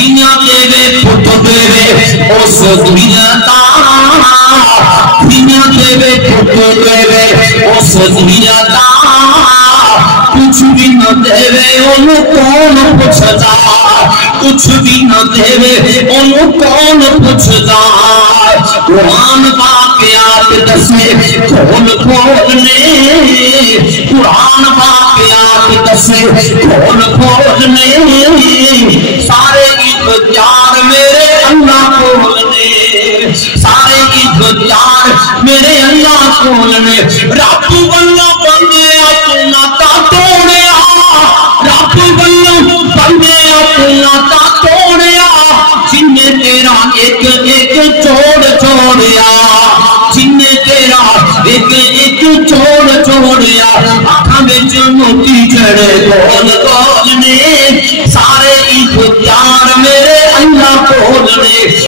دنیا دیوے پھٹ دیوے اس دنیا دا دنیا دیوے پھٹ دیوے اس دنیا دا کچھ بھی نہ دیوے انہوں کون پوچھدا کچھ بھی نہ دیوے انہوں کون پوچھدا قرآن واقعات دسے کھول کھولنے قرآن واقعات دسے کھول کھولنے سارے اختیار میرے اللہ کھولنے سارے اختیار میرے اللہ کھولنے رب واللہ بندے اپنا تا توڑیا رب واللہ بندے اپنا تا توڑیا جن نے تیرا ایک ایک چھوڑ چھوڑیا جن نے تیرا ایک ایک چھوڑ چھوڑیا آنکھاں وچ موتی جڑے گول گول نے سارے اختیار میرے اللہ کھولنے